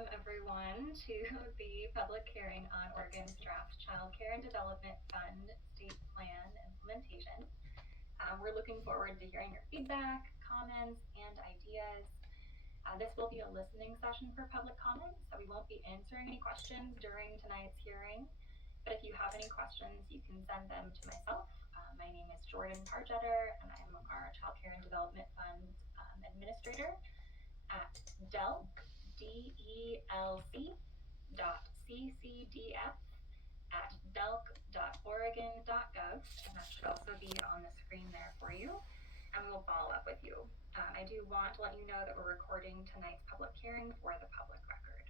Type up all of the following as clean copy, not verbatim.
welcome everyone to the public hearing on Oregon's draft Child Care and Development Fund State Plan implementation. We're looking forward to hearing your feedback, comments, and ideas. This will be a listening session for public comments, so we won't be answering any questions during tonight's hearing. But if you have any questions, you can send them to myself. My name is Jordan Pargetter, and I'm our Child Care and Development Fund Administrator at DELC, DELC.ccdf@delc.oregon.gov, and that should also be on the screen there for you, and we will follow up with you. I do want to let you know that we're recording tonight's public hearing for the public record.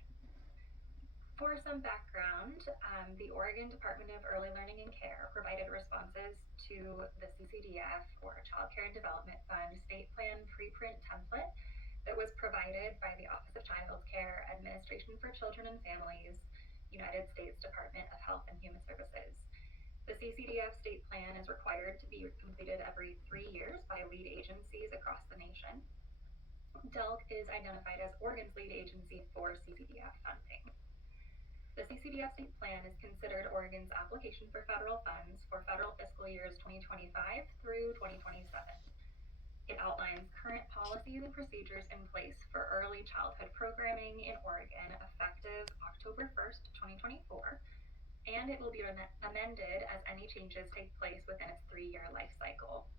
For some background, the Oregon Department of Early Learning and Care provided responses to the CCDF, or Child Care and Development Fund State Plan preprint template that was provided by the Office of Child Care, Administration for Children and Families, United States Department of Health and Human Services. The CCDF State Plan is required to be completed every 3 years by lead agencies across the nation. DELC is identified as Oregon's lead agency for CCDF funding. The CCDF State Plan is considered Oregon's application for federal funds for federal fiscal years 2025 through 2027. It outlines current policies and procedures in place for early childhood programming in Oregon effective October 1st, 2024, and it will be amended as any changes take place within its 3-year life cycle.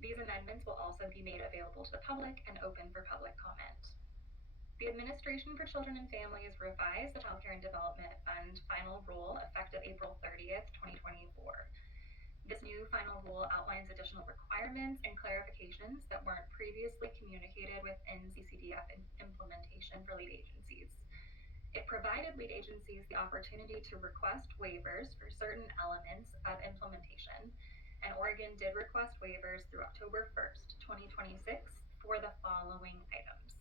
These amendments will also be made available to the public and open for public comment. The Administration for Children and Families revised the Child Care and Development Fund final rule effective April 30th, 2024. This new final rule outlines additional requirements and clarifications that weren't previously communicated within CCDF implementation for lead agencies. It provided lead agencies the opportunity to request waivers for certain elements of implementation, and Oregon did request waivers through October 1st, 2026 for the following items.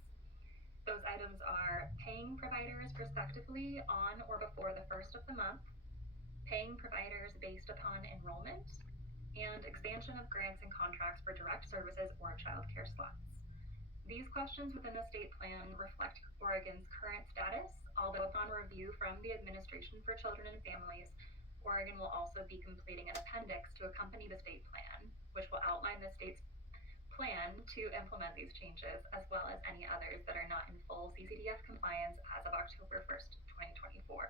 Those items are paying providers prospectively on or before the first of the month, paying providers based upon enrollment, and expansion of grants and contracts for direct services or child care slots. These questions within the state plan reflect Oregon's current status, although upon review from the Administration for Children and Families, Oregon will also be completing an appendix to accompany the state plan, which will outline the state's plan to implement these changes, as well as any others that are not in full CCDF compliance as of October 1st, 2024.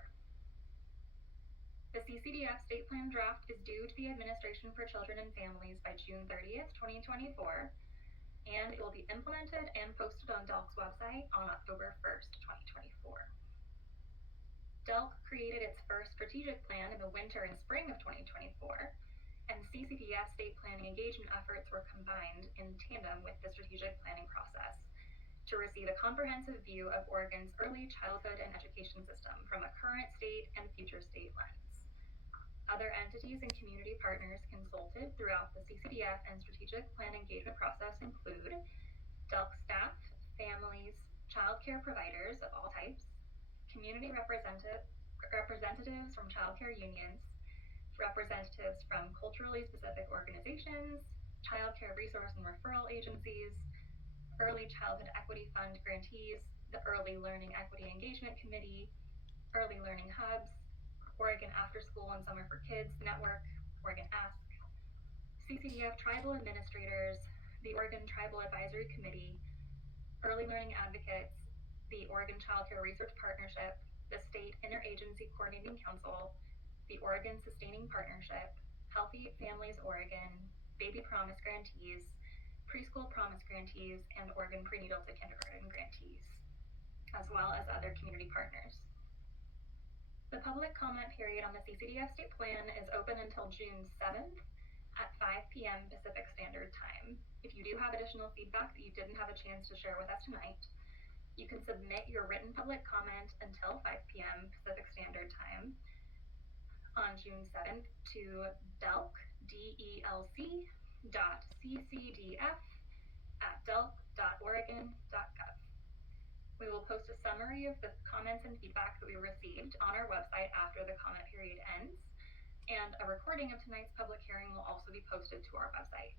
The CCDF State Plan draft is due to the Administration for Children and Families by June 30th, 2024, and it will be implemented and posted on DELC's website on October 1st, 2024. DELC created its first strategic plan in the winter and spring of 2024, and CCDF state planning engagement efforts were combined in tandem with the strategic planning process to receive a comprehensive view of Oregon's early childhood and education system from a current state and future state lens. Other entities and community partners consulted throughout the CCDF and strategic plan engagement process include DELC staff, families, child care providers of all types, community representatives from child care unions, representatives from culturally specific organizations, child care resource and referral agencies, Early Childhood Equity Fund grantees, the Early Learning Equity Engagement Committee, Early Learning Hubs, Oregon After School and Summer for Kids Network, Oregon Ask, CCDF Tribal Administrators, the Oregon Tribal Advisory Committee, Early Learning Advocates, the Oregon Child Care Research Partnership, the State Interagency Coordinating Council, the Oregon Sustaining Partnership, Healthy Families Oregon, Baby Promise Grantees, Preschool Promise Grantees, and Oregon Prenatal to Kindergarten Grantees, as well as other community partners. The public comment period on the CCDF State Plan is open until June 7th at 5 p.m. Pacific Standard Time. If you do have additional feedback that you didn't have a chance to share with us tonight, you can submit your written public comment until 5 p.m. Pacific Standard Time on June 7th to DELC, DELC.CCDF@delc.oregon.gov. We will post a summary of the comments and feedback that we received on our website after the comment period ends, and a recording of tonight's public hearing will also be posted to our website.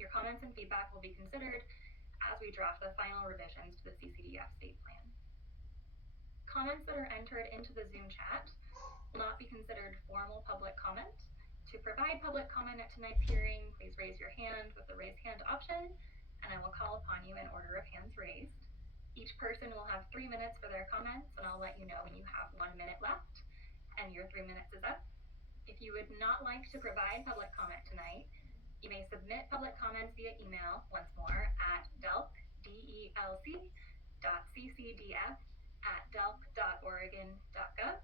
Your comments and feedback will be considered as we draft the final revisions to the CCDF State Plan. comments that are entered into the Zoom chat will not be considered formal public comment. To provide public comment at tonight's hearing, please raise your hand with the raise hand option, and I will call upon you in order of hands raised. Each person will have 3 minutes for their comments, and I'll let you know when you have 1 minute left and your 3 minutes is up. If you would not like to provide public comment tonight, you may submit public comments via email once more at DELC, DELC.ccdf@delc.oregon.gov,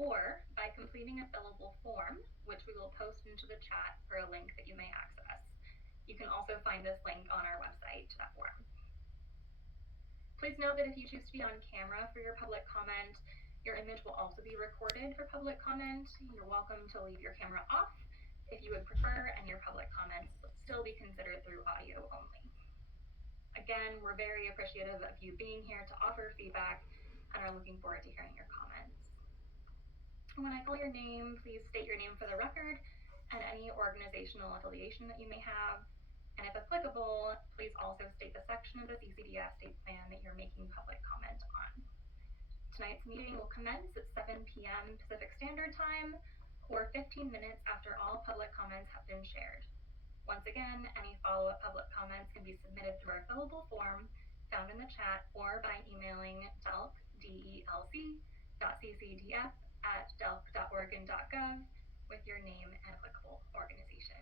or by completing a fillable form, which we will post into the chat for a link that you may access. You can also find this link on our website to that form. Please note that if you choose to be on camera for your public comment, your image will also be recorded for public comment. You're welcome to leave your camera off if you would prefer, and your public comments will still be considered through audio only. Again, we're very appreciative of you being here to offer feedback and are looking forward to hearing your comments. When I call your name, please state your name for the record and any organizational affiliation that you may have. And if applicable, please also state the section of the CCDF State Plan that you're making public comment on. Tonight's meeting will commence at 7 p.m. Pacific Standard Time, or 15 minutes after all public comments have been shared. Once again, any follow-up public comments can be submitted through our fillable form found in the chat or by emailing DELC, DELC.ccdf@delc.oregon.gov with your name and applicable organization.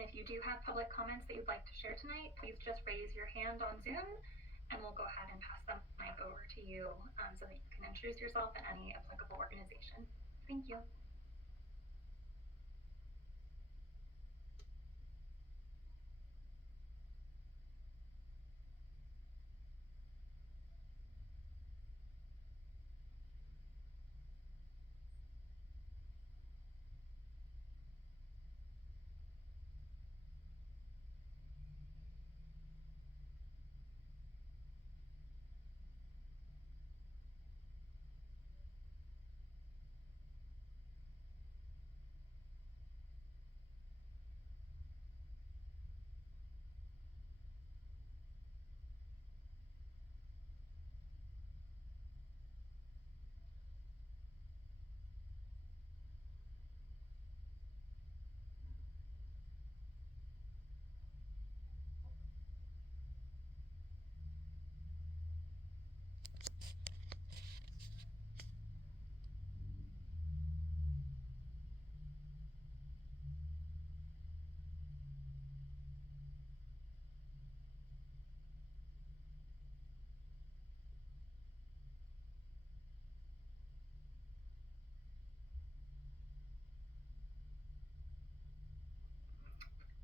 And if you do have public comments that you'd like to share tonight, please just raise your hand on Zoom and we'll go ahead and pass the mic over to you so that you can introduce yourself and any applicable organization. Thank you.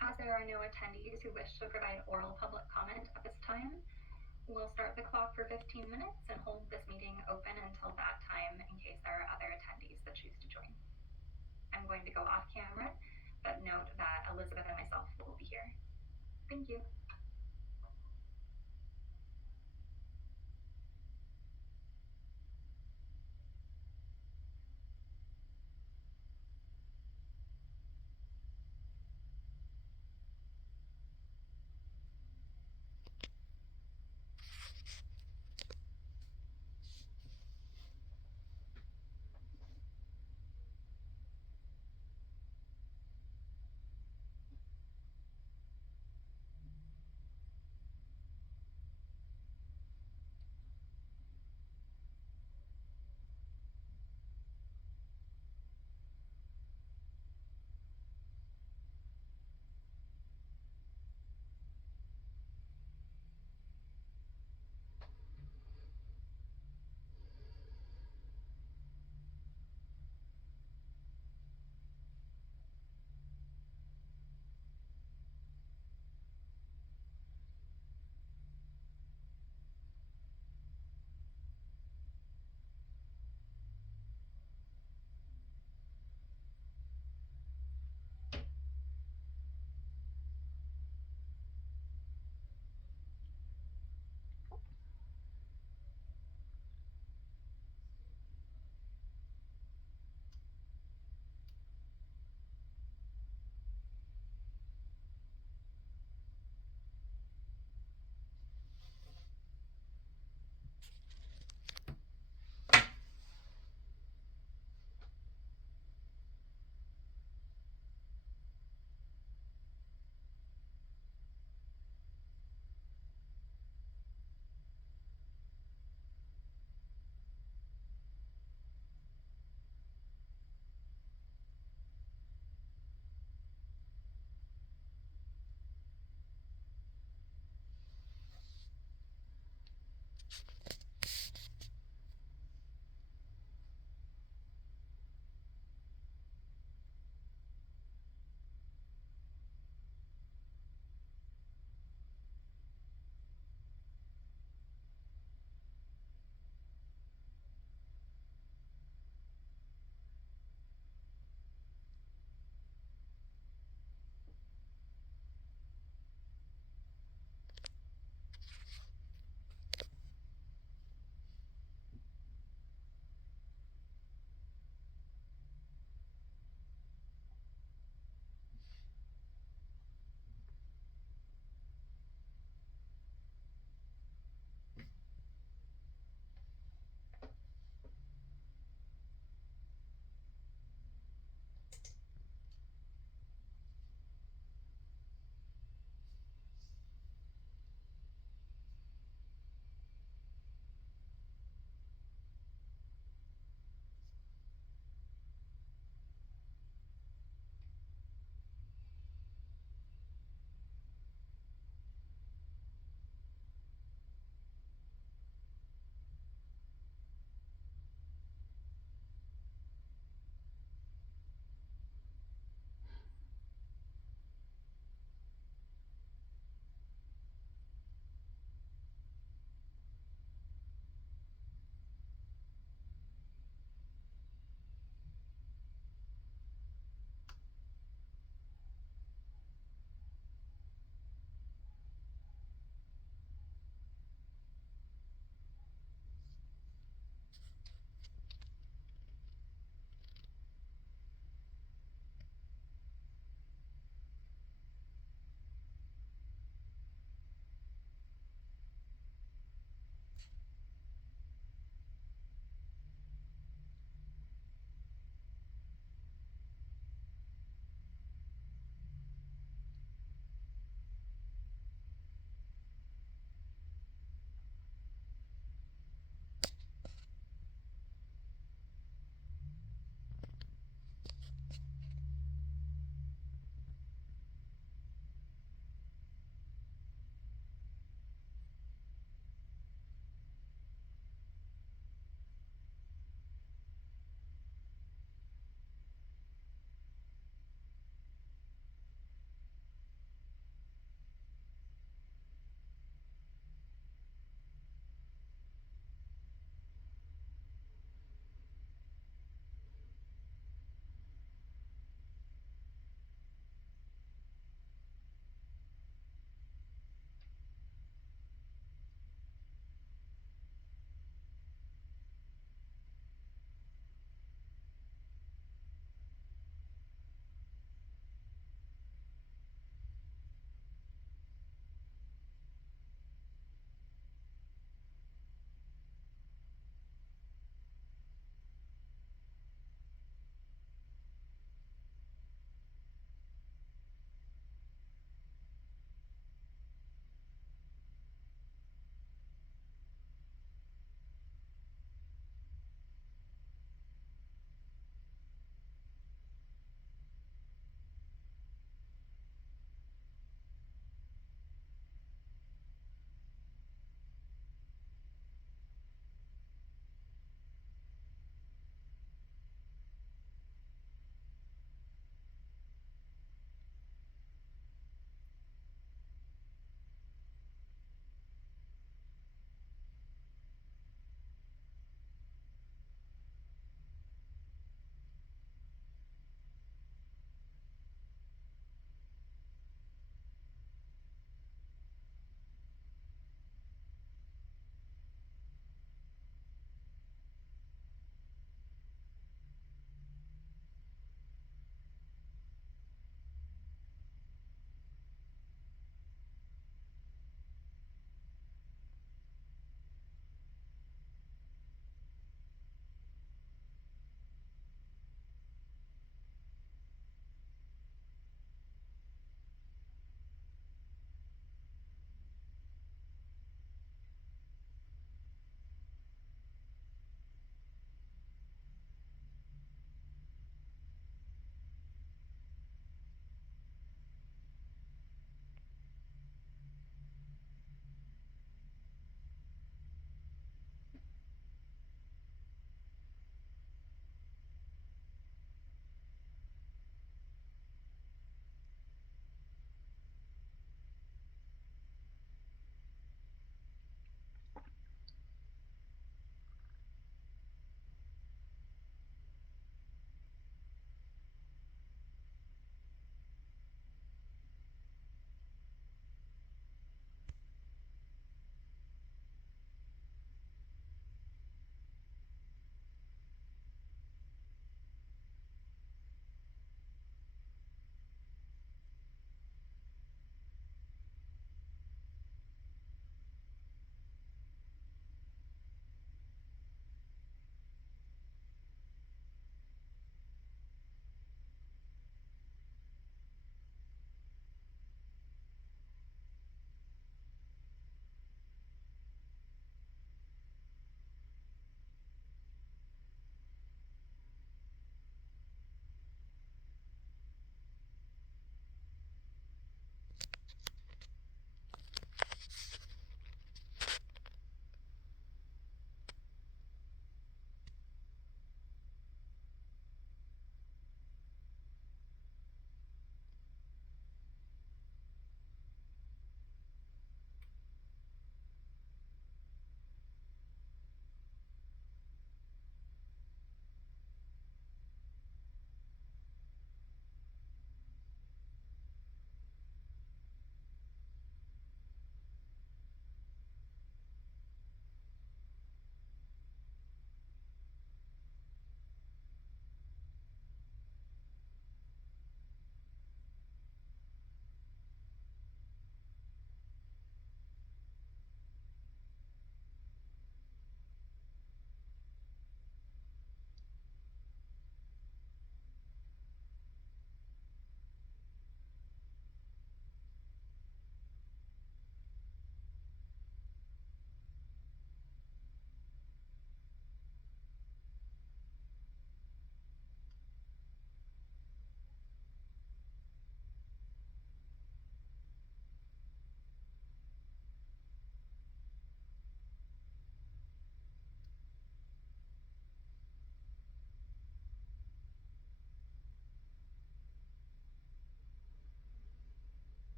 As there are no attendees who wish to provide oral public comment at this time, we'll start the clock for 15 minutes and hold this meeting open until that time in case there are other attendees that choose to join. I'm going to go off camera, but note that Elizabeth and myself will be here. Thank you.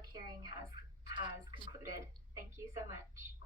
public hearing has concluded. Thank you so much.